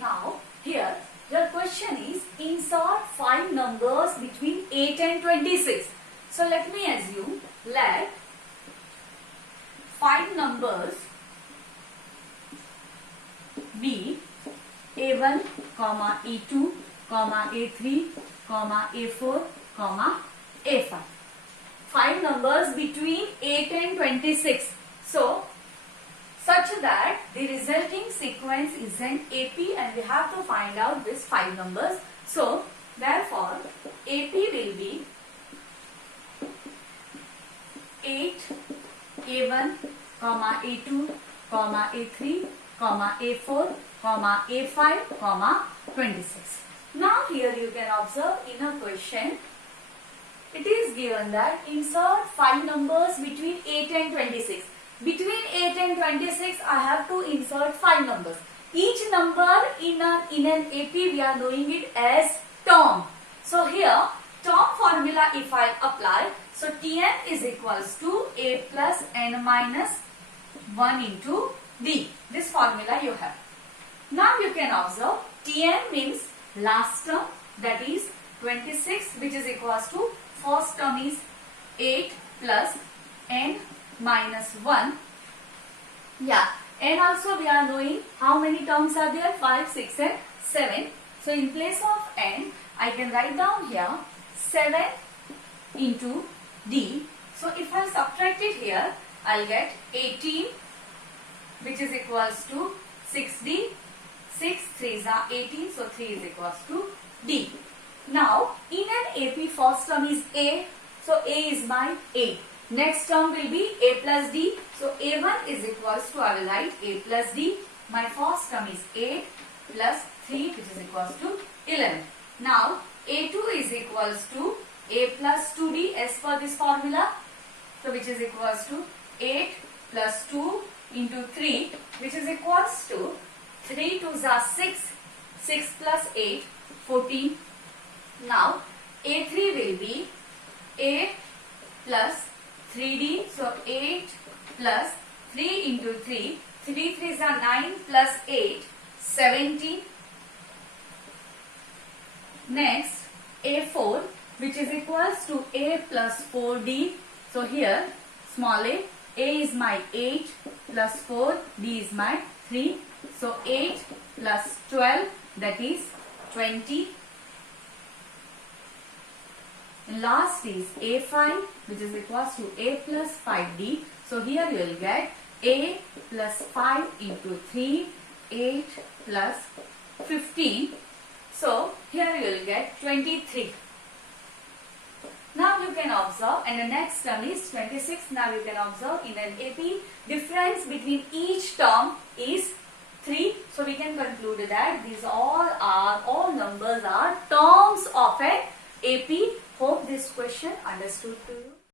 Now here your question is insert 5 numbers between 8 and 26. So let me assume let 5 numbers be A1, E2, A3, A4, A5. 5 numbers between 8 and 26. So such that the resulting sequence is an AP and we have to find out these 5 numbers. So therefore AP will be 8, A1, A2, A3, A4, A5, 26. Now here you can observe in a question, it is given that insert 5 numbers between 8 and 26. Between 8 and 26 I have to insert 5 numbers. Each number in an AP we are knowing it as term. So here term formula if I apply, so Tn is equals to A plus N minus 1 into D. This formula you have. Now you can observe Tn means last term, that is 26, which is equals to first term is 8 plus N minus 1. Yeah, and also we are knowing how many terms are there, 5, 6 and 7. So in place of N I can write down here 7 into D. So if I subtract it here, I'll get 18, which is equals to 6D. 6 3s are 18, so 3 is equals to D. Now in an AP first term is A, so A is my 8. Next term will be A plus D, so A1 is equals to, I will write A plus D. My first term is 8 plus 3, which is equals to 11. Now A2 is equals to A plus 2D as per this formula, so which is equals to 8 plus 2 into 3, which is equals to 3 2s are 6, 6 plus 8, 14. Now A3 will be A plus 3D, so 8 plus 3 into 3, 3 3s are 9 plus 8, 17. Next A4, which is equals to A plus 4D, so here small a is my 8 plus 4, D is my 3, so 8 plus 12, that is 20. Last is A5, which is equals to A plus 5D. So here you will get A plus 5 into 3, 8 plus 15. So here you will get 23. Now you can observe, and the next term is 26. Now you can observe in an AP, difference between each term is 3. So we can conclude that these all numbers are terms of an AP. Hope this question understood to you.